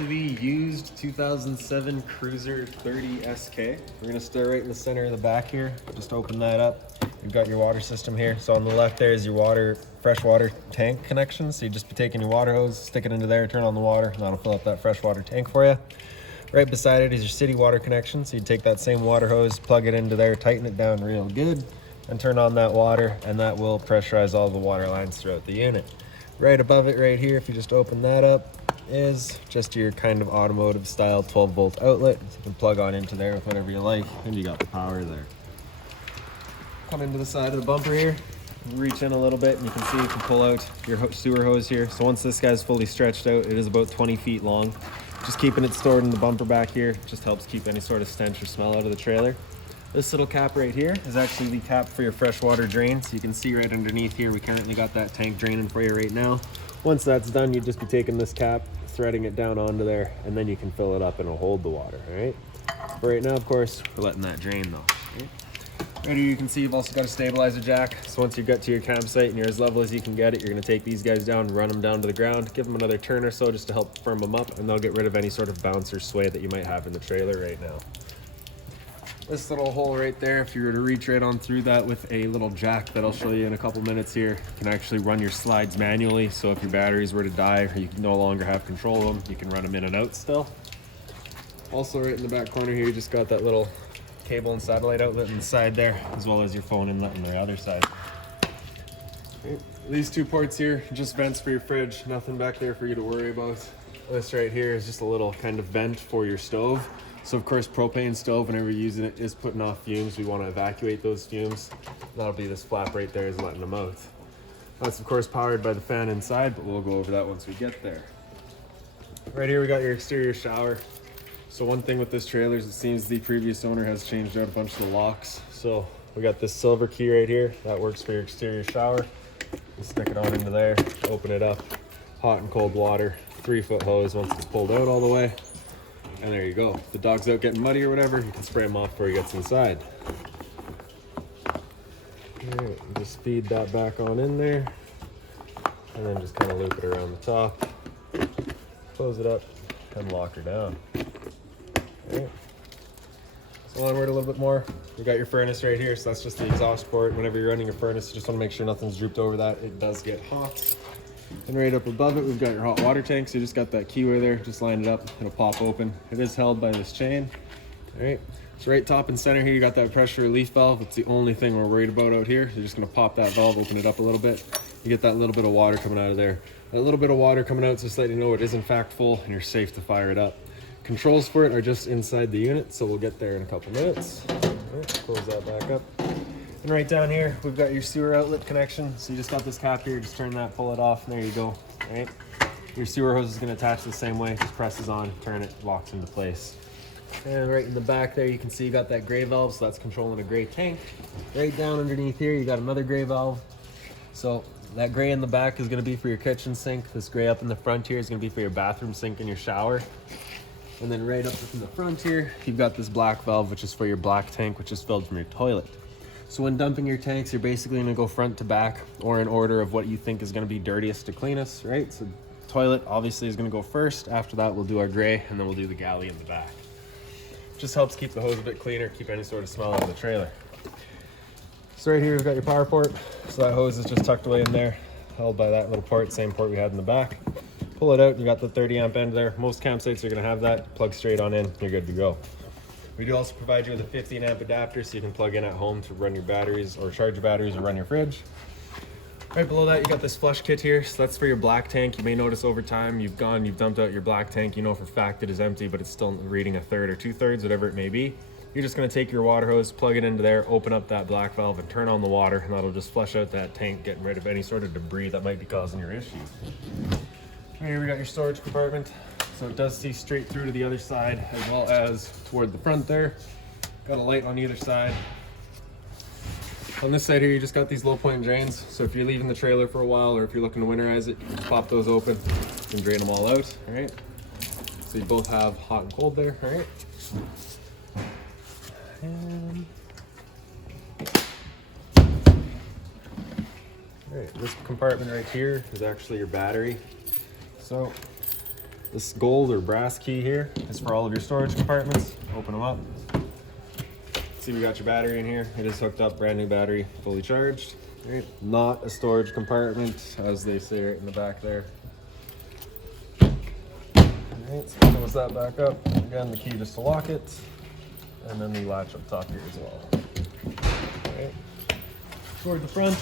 to the used 2007 Cruiser 30 SK. We're gonna start right in the center of the back here. Just open that up. You've got your water system here. So on the left there is your fresh water tank connection. So you just be taking your water hose, stick it into there, turn on the water, and that'll fill up that fresh water tank for you. Right beside it is your city water connection. So you take that same water hose, plug it into there, tighten it down real good, and turn on that water, and that will pressurize all the water lines throughout the unit. Right above it right here, if you just open that up, is just your kind of automotive style 12-volt outlet. So you can plug on into there with whatever you like, and you got the power there. Come into the side of the bumper here, reach in a little bit, and you can see you can pull out your sewer hose here. So once this guy's fully stretched out, it is about 20 feet long. Just keeping it stored in the bumper back here just helps keep any sort of stench or smell out of the trailer. This little cap right here is actually the cap for your freshwater drain. So you can see right underneath here, we currently got that tank draining for you right now. Once that's done, you'd just be taking this cap, threading it down onto there, and then you can fill it up and it'll hold the water, all right? But right now, of course, we're letting that drain though. Right? Right here you can see you've also got a stabilizer jack. So once you get to your campsite and you're as level as you can get it, you're gonna take these guys down, run them down to the ground, give them another turn or so just to help firm them up, and they'll get rid of any sort of bounce or sway that you might have in the trailer right now. This little hole right there, if you were to reach right on through that with a little jack that I'll show you in a couple minutes here, you can actually run your slides manually. So if your batteries were to die or you no longer have control of them, you can run them in and out still. Also right in the back corner here, you just got that little cable and satellite outlet on the side there, as well as your phone inlet on the other side. These two ports here, just vents for your fridge, nothing back there for you to worry about. This right here is just a little kind of vent for your stove. So of course, propane stove, whenever you're using it, is putting off fumes. We want to evacuate those fumes. That'll be this flap right there is letting them out. That's of course powered by the fan inside, but we'll go over that once we get there. Right here we got your exterior shower. So one thing with this trailer is it seems the previous owner has changed out a bunch of the locks. So we got this silver key right here. That works for your exterior shower. You stick it on into there, open it up, hot and cold water, 3-foot hose once it's pulled out all the way. And there you go. If the dog's out getting muddy or whatever, you can spray him off before he gets inside. All right, just feed that back on in there. And then just kind of loop it around the top. Close it up and lock her down. Right. So onward a little bit more. You got your furnace right here, so that's just the exhaust port. Whenever you're running your furnace, you just want to make sure nothing's drooped over that. It does get hot. And right up above it, we've got your hot water tank. So you just got that keyway there, just line it up, it'll pop open. It is held by this chain. All right, so right top and center here, you got that pressure relief valve. It's the only thing we're worried about out here. So you're just gonna pop that valve, open it up a little bit. You get that little bit of water coming out of there. That little bit of water coming out, just let you know it is in fact full and you're safe to fire it up. Controls for it are just inside the unit, so we'll get there in a couple minutes. All right, close that back up. And right down here, we've got your sewer outlet connection. So you just got this cap here, just turn that, pull it off, and there you go, all right? Your sewer hose is gonna attach the same way, just presses on, turn it, locks into place. And right in the back there, you can see you got that gray valve, so that's controlling a gray tank. Right down underneath here, you got another gray valve. So that gray in the back is gonna be for your kitchen sink. This gray up in the front here is gonna be for your bathroom sink and your shower. And then right up in the front here, you've got this black valve, which is for your black tank, which is filled from your toilet. So when dumping your tanks, you're basically gonna go front to back or in order of what you think is gonna be dirtiest to cleanest, right? So toilet obviously is gonna go first. After that, we'll do our gray, and then we'll do the galley in the back. Just helps keep the hose a bit cleaner, keep any sort of smell out of the trailer. So right here, we've got your power port. So that hose is just tucked away in there, held by that little port, same port we had in the back. Pull it out, you got the 30 amp end there. Most campsites are gonna have that. Plug straight on in, you're good to go. We do also provide you with a 15 amp adapter so you can plug in at home to run your batteries or charge your batteries or run your fridge. Right below that, you got this flush kit here. So that's for your black tank. You may notice over time you've dumped out your black tank. You know for a fact it is empty, but it's still reading 1/3 or 2/3, whatever it may be. You're just gonna take your water hose, plug it into there, open up that black valve and turn on the water, and that'll just flush out that tank, getting rid of any sort of debris that might be causing your issues. Right here we got your storage compartment. So it does see straight through to the other side as well as toward the front there. Got a light on either side. On this side here, you just got these low point drains. So if you're leaving the trailer for a while or if you're looking to winterize it, you can pop those open and drain them all out, all right? So you both have hot and cold there, all right? And all right, this compartment right here is actually your battery. So This gold or brass key here is for all of your storage compartments. Open them up. See, we got your battery in here. It is hooked up, brand new battery, fully charged. Right. Not a storage compartment, as they say right in the back there. Alright, so close that back up. Again, the key just to lock it. And then the latch up top here as well. Alright. Toward the front,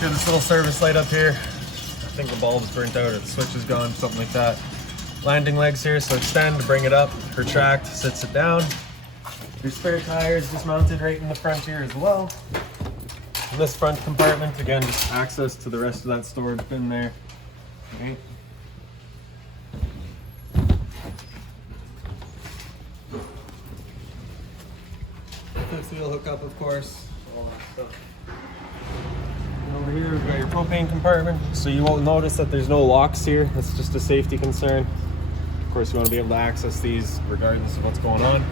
got this little service light up here. I think the bulb's burnt out or the switch is gone, something like that. Landing legs here, so extend to bring it up, retract, sits it down. Your spare tire is just mounted right in the front here as well. And this front compartment, again, just access to the rest of that storage bin there. Okay. Fifth wheel hookup, of course. All that stuff. And over here, we've got your propane compartment. So you won't notice that there's no locks here. That's just a safety concern. Of course, you want to be able to access these regardless of what's going on.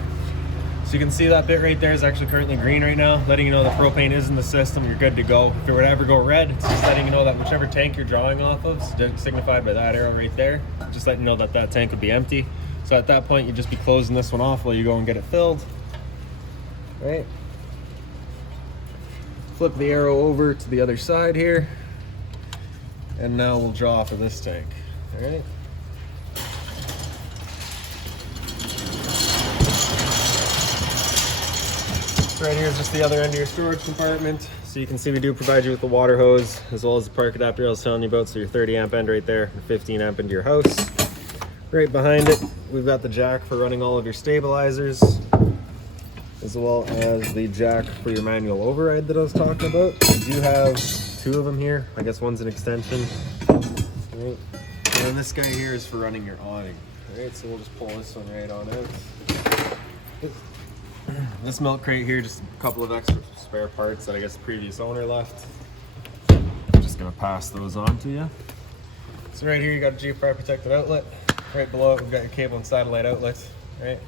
So you can see that bit right there is actually currently green right now, letting you know the propane is in the system, you're good to go. If it were to ever go red, it's just letting you know that whichever tank you're drawing off of, signified by that arrow right there, just letting you know that that tank would be empty. So at that point, you'd just be closing this one off while you go and get it filled. Right. Flip the arrow over to the other side here. And now we'll draw off of this tank. All right. Right here is just the other end of your storage compartment. So you can see we do provide you with the water hose as well as the park adapter I was telling you about. So your 30 amp end right there, and 15 amp into your house. Right behind it, we've got the jack for running all of your stabilizers, as well as the jack for your manual override that I was talking about. We do have two of them here. I guess one's an extension. Right. And then this guy here is for running your awning. All right, so we'll just pull this one right on out. This milk crate here, just a couple of extra spare parts that I guess the previous owner left. I'm just gonna pass those on to you. So right here you got a G-Fire protected outlet. Right below it we've got your cable and satellite outlets, right?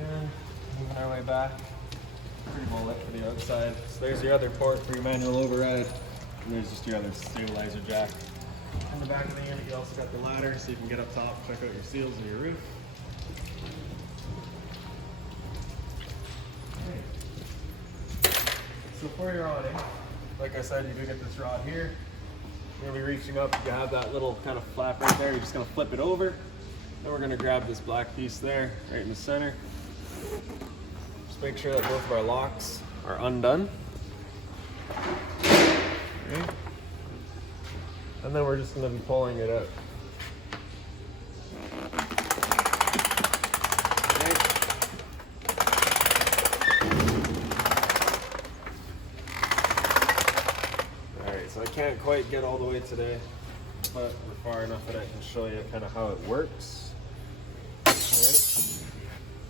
And moving our way back, pretty well lit for the outside. So there's your other port for your manual override. And there's just your other stabilizer jack. On the back of the unit you also got the ladder so you can get up top, check out your seals and your roof. So for your awning, like I said, you do get this rod here. You're gonna be reaching up, you have that little kind of flap right there. You're just gonna flip it over. Then we're gonna grab this black piece there, right in the center. Just make sure that both of our locks are undone. Okay. And then we're just gonna be pulling it out. So I can't quite get all the way today, but we're far enough that I can show you kind of how it works. All right.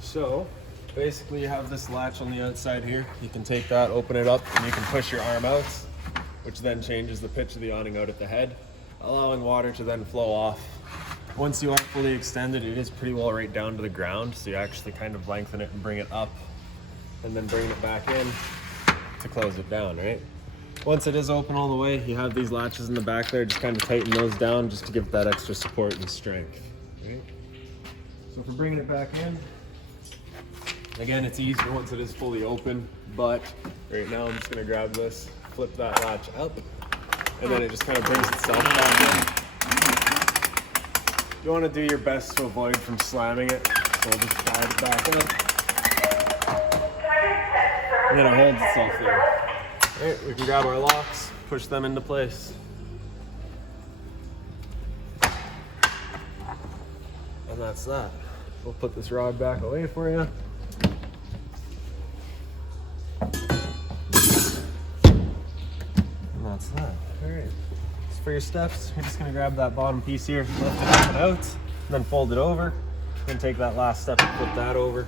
So basically you have this latch on the outside here. You can take that, open it up, and you can push your arm out, which then changes the pitch of the awning out at the head, allowing water to then flow off. Once you are fully extended, it is pretty well right down to the ground, so you actually kind of lengthen it and bring it up, and then bring it back in to close it down, right? Once it is open all the way, you have these latches in the back there. Just kind of tighten those down just to give it that extra support and strength. Right? So if we're bringing it back in, again, it's easier once it is fully open, but right now I'm just gonna grab this, flip that latch up, and then it just kind of brings itself back in. You wanna do your best to avoid from slamming it, so we'll just slide it back up. And then it holds itself there. Alright, we can grab our locks, push them into place. And that's that. We'll put this rod back away for you. And that's that. Alright. So for your steps, you're just gonna grab that bottom piece here, lift it up and out, and then fold it over. Then take that last step and flip that over.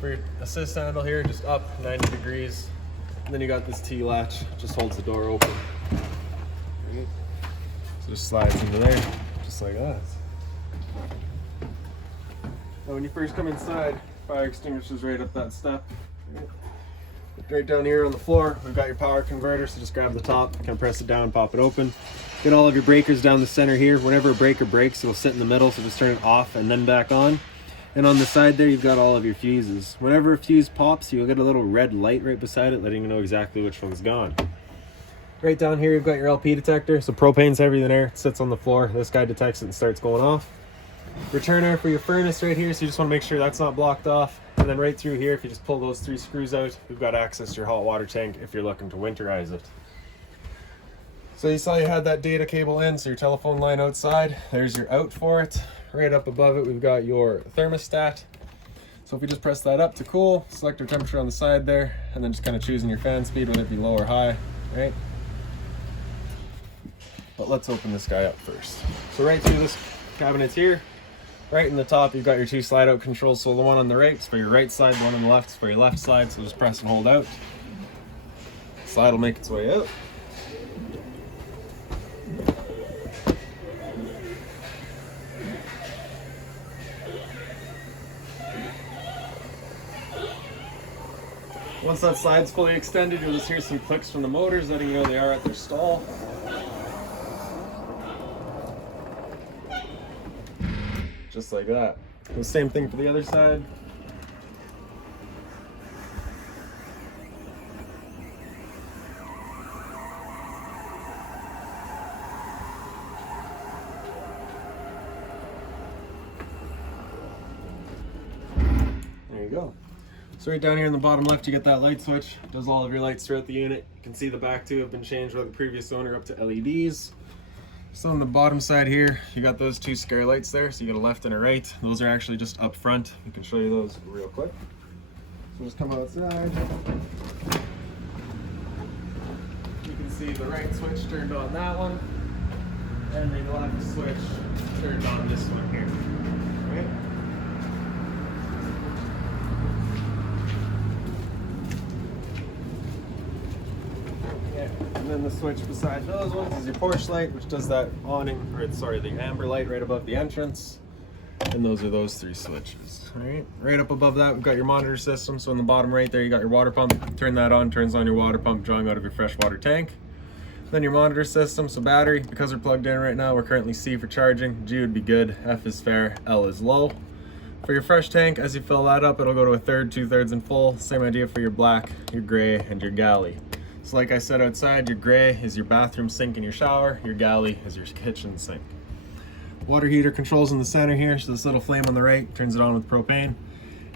For your assist handle here, just up 90 degrees. And then you got this T-latch, just holds the door open. Right. So just slides into there, just like that. Now when you first come inside, fire extinguisher's right up that step. Right down here on the floor, we've got your power converter, so just grab the top, kind of press it down, pop it open. Get all of your breakers down the center here. Whenever a breaker breaks, it'll sit in the middle, so just turn it off and then back on. And on the side there, you've got all of your fuses. Whenever a fuse pops, you'll get a little red light right beside it, letting you know exactly which one's gone. Right down here, you've got your LP detector. So propane's heavier than air, it sits on the floor. This guy detects it and starts going off. Returner for your furnace right here, so you just want to make sure that's not blocked off. And then right through here, if you just pull those 3 screws out, we've got access to your hot water tank if you're looking to winterize it. So you saw you had that data cable in, so your telephone line outside. There's your out for it. Right up above it, we've got your thermostat. So if we just press that up to cool, select your temperature on the side there, and then just kind of choosing your fan speed, whether it be low or high, right? But let's open this guy up first. So right through this cabinet's here. Right in the top, you've got your 2 slide out controls. So the one on the right is for your right side, the one on the left is for your left side. So just press and hold out. Slide will make its way out. Once that slide's fully extended, you'll just hear some clicks from the motors, letting you know they are at their stall. Just like that. The same thing for the other side. There you go. So right down here in the bottom left, you get that light switch. It does all of your lights throughout the unit. You can see the back two have been changed by the previous owner up to LEDs. So on the bottom side here, you got those 2 scare lights there. So you got a left and a right. Those are actually just up front. We can show you those real quick. So just come outside. You can see the right switch turned on that one. And the left switch turned on this one here. Right? And then the switch beside those ones is your porch light, which does that awning, or sorry, the amber light right above the entrance. And those are those 3 switches. All right. Right up above that, we've got your monitor system. So in the bottom right there, you got your water pump. Turn that on, turns on your water pump drawing out of your freshwater tank. Then your monitor system. So battery, because we're plugged in right now, we're currently C for charging. G would be good, F is fair, L is low. For your fresh tank, as you fill that up, it'll go to 1/3, 2/3, and full. Same idea for your black, your gray, and your galley. So like I said outside, your gray is your bathroom sink and your shower. Your galley is your kitchen sink. Water heater controls in the center here. So this little flame on the right turns it on with propane.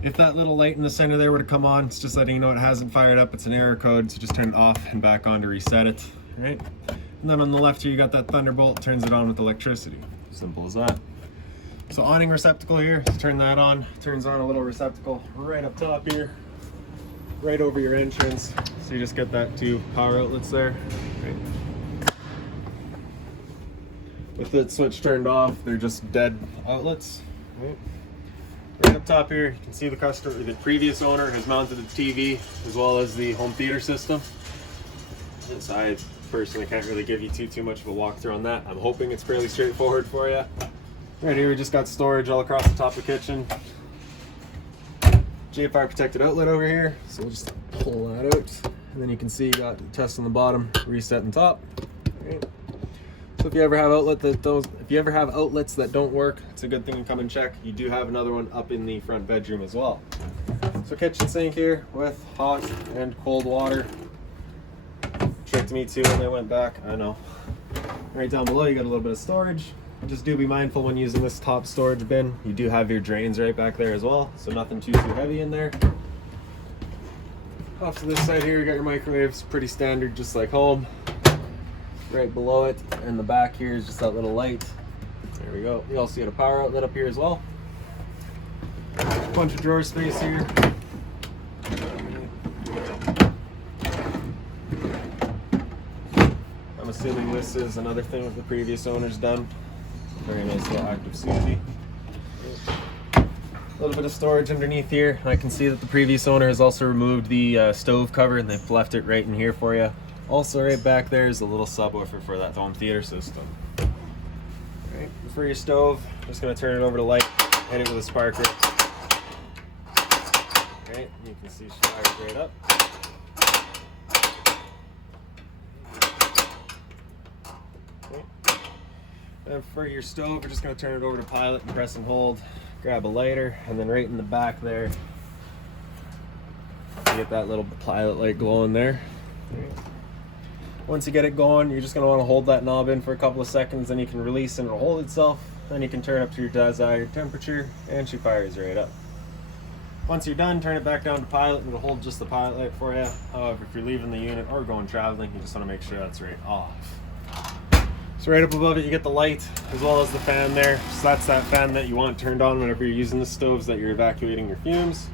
If that little light in the center there were to come on, it's just letting you know it hasn't fired up. It's an error code, so just turn it off and back on to reset it. Right? And then on the left here, you got that Thunderbolt, turns it on with electricity. Simple as that. So awning receptacle here, so turn that on. Turns on a little receptacle right up top here, right over your entrance. So you just get that 2 power outlets there. Right. With the switch turned off, they're just dead outlets. Right. Right up top here, you can see the customer, the previous owner has mounted the TV as well as the home theater system. So I personally can't really give you too much of a walkthrough on that. I'm hoping it's fairly straightforward for you. Right here we just got storage all across the top of the kitchen. GFI protected outlet over here, so we'll just pull that out. And then you can see you got test on the bottom, reset on top. Right. So if you ever have outlets that don't work, it's a good thing to come and check. You do have another one up in the front bedroom as well. So kitchen sink here with hot and cold water. Tricked me too when I went back, I know. Right down below you got a little bit of storage. Just do be mindful when using this top storage bin. You do have your drains right back there as well, so nothing too heavy in there. Off to this side here, you got your microwaves, pretty standard, just like home. Right below it, and the back here is just that little light. There we go. You also get a power outlet up here as well. Bunch of drawer space here. I'm assuming this is another thing that the previous owner's done. Very nice little active Susie. A little bit of storage underneath here. I can see that the previous owner has also removed the stove cover and they've left it right in here for you. Also right back there is a little subwoofer for that home theater system. Right, for your stove, just going to turn it over to light, hit it with a sparker. Right, you can see she fires right up. Okay. And for your stove, we're just going to turn it over to pilot and press and hold. Grab a lighter, and then right in the back there, you get that little pilot light glowing there. Once you get it going, you're just going to want to hold that knob in for a couple of seconds, then you can release and it'll hold itself. Then you can turn up to your desired temperature, and she fires right up. Once you're done, turn it back down to pilot and it'll hold just the pilot light for you. However, if you're leaving the unit or going traveling, you just want to make sure that's right off. So right up above it, you get the light as well as the fan there. So that's that fan that you want turned on whenever you're using the stoves that you're evacuating your fumes.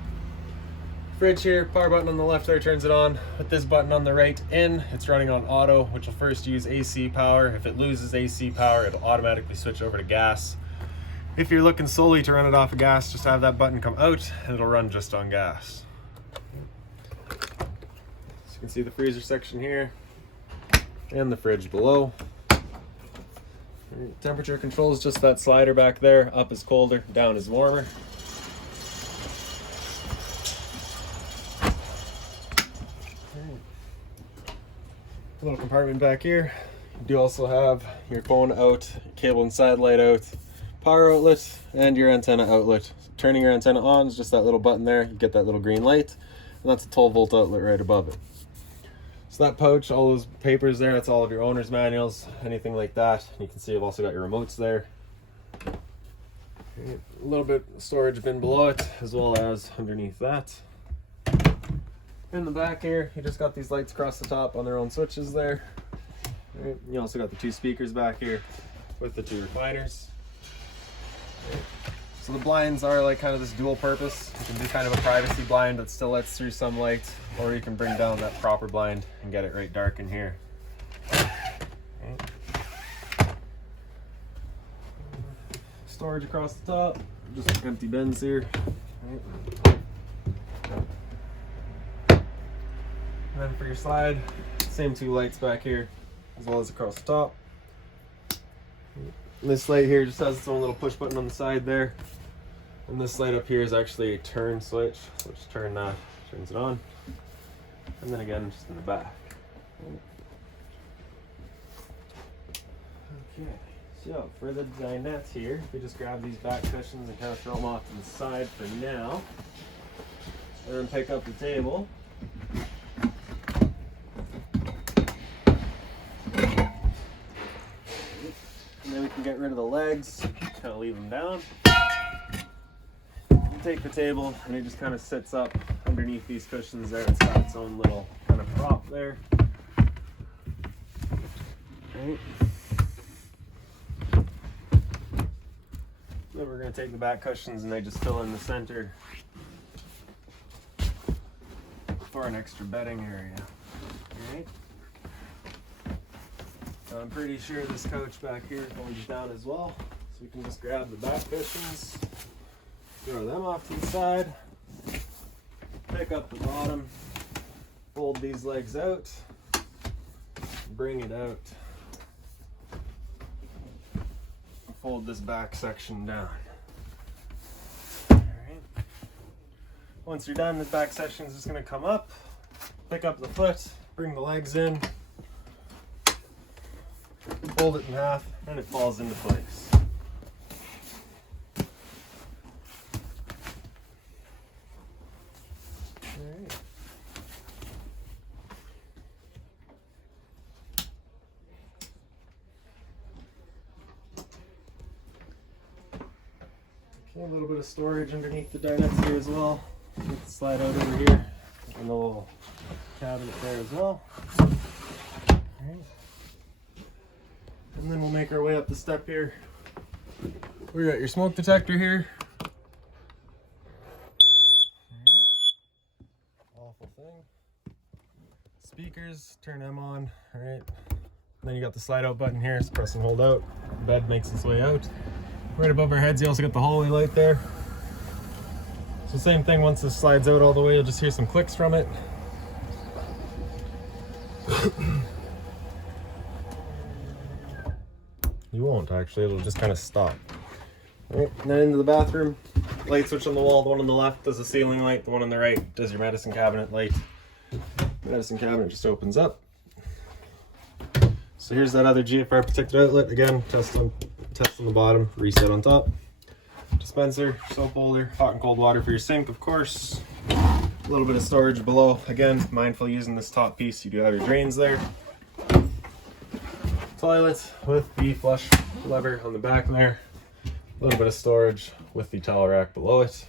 Fridge here, power button on the left there turns it on. With this button on the right in, it's running on auto, which will first use AC power. If it loses AC power, it'll automatically switch over to gas. If you're looking solely to run it off of gas, just have that button come out and it'll run just on gas. So you can see the freezer section here and the fridge below. Temperature control is just that slider back there. Up is colder, down is warmer. Little compartment back here. You do also have your phone out, cable and satellite out, power outlet, and your antenna outlet. Turning your antenna on is just that little button there. You get that little green light, and that's a 12-volt outlet right above it. So that pouch, all those papers there, that's all of your owner's manuals, anything like that. You can see I've also got your remotes there. A little bit of storage bin below it, as well as underneath that. In the back here, you just got these lights across the top on their own switches there. Right. You also got the 2 speakers back here with the 2 recliners. Right. So the blinds are like kind of this dual purpose. You can do kind of a privacy blind that still lets through some light, or you can bring down that proper blind and get it right dark in here. Right. Storage across the top, just empty bins here. Right. And then for your slide, same 2 lights back here, as well as across the top. And this light here just has its own little push button on the side there. And this light up here is actually a turn switch. So just turn that, turns it on. And then again, just in the back. Okay, so for the dinette here, we just grab these back cushions and kind of throw them off to the side for now. And then pick up the table. And then we can get rid of the legs, kind of leave them down. You take the table and it just kind of sits up underneath these cushions there. It's got its own little kind of prop there. Right. Then we're going to take the back cushions and they just fill in the center for an extra bedding area. Right. I'm pretty sure this couch back here goes down as well. So we can just grab the back cushions, throw them off to the side, pick up the bottom, fold these legs out, bring it out, fold this back section down. Alright. Once you're done, this back section is just going to come up, pick up the foot, bring the legs in, fold it in half, and it falls into place. Alright. Okay, a little bit of storage underneath the dinettes here as well. Get the slide out over here, and the little cabinet there as well. Alright. And then we'll make our way up the step here. We got your smoke detector here. Alright. Awful thing. Speakers, turn them on. Alright. Then you got the slide out button here, so press and hold out. The bed makes its way out. Right above our heads, you also got the hallway light there. So same thing, once this slides out all the way, you'll just hear some clicks from it. You won't actually, it'll just kind of stop. Alright, and then into the bathroom. Light switch on the wall, the one on the left does the ceiling light, the one on the right does your medicine cabinet light. The medicine cabinet just opens up. So here's that other GFR protected outlet, again, just on test on the bottom, reset on top. Dispenser, soap holder, hot and cold water for your sink, of course. A little bit of storage below. Again, mindful using this top piece. You do have your drains there. Toilet with the flush lever on the back there. A little bit of storage with the towel rack below it.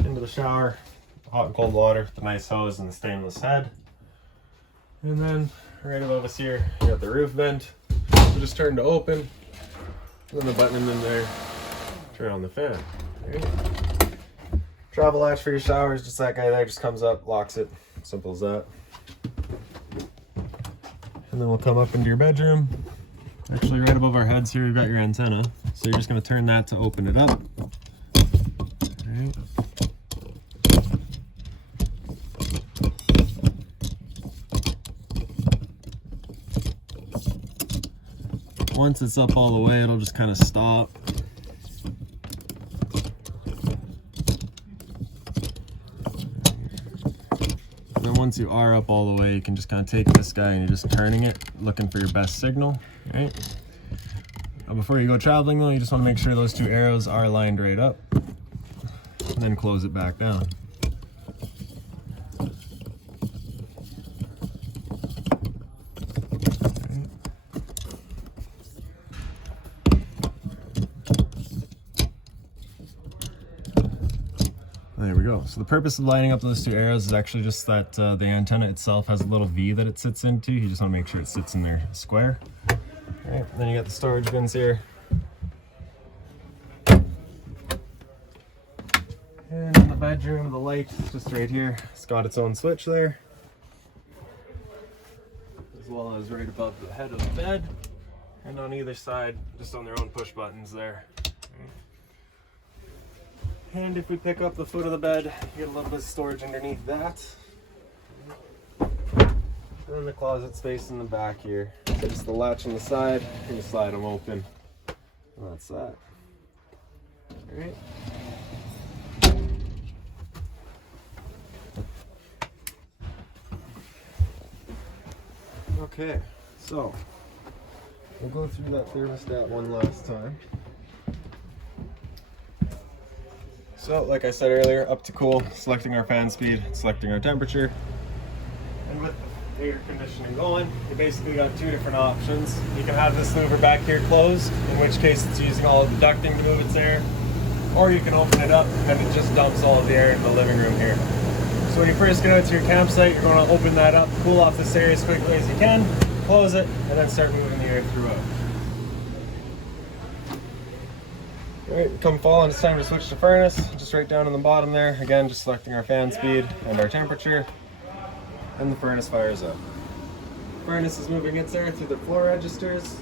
Into the shower, hot and cold water, the nice hose and the stainless head. And then right above us here, you got the roof vent. So just turn to open. And then the button in there, turn on the fan. Right. Travel latch for your showers, just that guy there just comes up, locks it. Simple as that. And then we'll come up into your bedroom. Actually, right above our heads here, you've got your antenna. So you're just going to turn that to open it up. Right. Once it's up all the way, it'll just kind of stop. And then once you are up all the way, you can just kind of take this guy and you're just turning it, looking for your best signal, right? Now before you go traveling though, you just want to make sure those two arrows are lined right up, and then close it back down. There we go. So the purpose of lining up those two arrows is actually just that the antenna itself has a little V that it sits into. You just want to make sure it sits in there square. All right, then you got the storage bins here. And in the bedroom, the light is just right here. It's got its own switch there. As well as right above the head of the bed. And on either side, just on their own push buttons there. And if we pick up the foot of the bed, you get a little bit of storage underneath that. And then the closet space in the back here. So just the latch on the side, and you slide them open. And that's that. Alright. Okay, so we'll go through that thermostat one last time. So, like I said earlier, up to cool, selecting our fan speed, selecting our temperature. And with the air conditioning going, you basically got two different options. You can have this louver back here closed, in which case it's using all of the ducting to move its air. Or you can open it up and it just dumps all of the air in the living room here. So when you first get out to your campsite, you're going to open that up, cool off this area as quickly as you can, close it, and then start moving the air throughout. Alright, come fall and it's time to switch to furnace. Just right down in the bottom there. Again, just selecting our fan speed and our temperature. And the furnace fires up. Furnace is moving its air through the floor registers.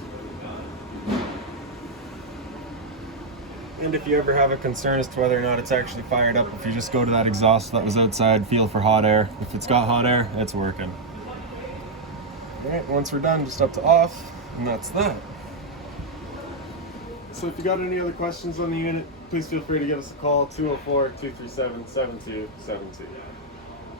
And if you ever have a concern as to whether or not it's actually fired up, if you just go to that exhaust that was outside, feel for hot air. If it's got hot air, it's working. Alright, once we're done, just up to off, and that's that. So if you got any other questions on the unit, please feel free to give us a call, 204-237-7272.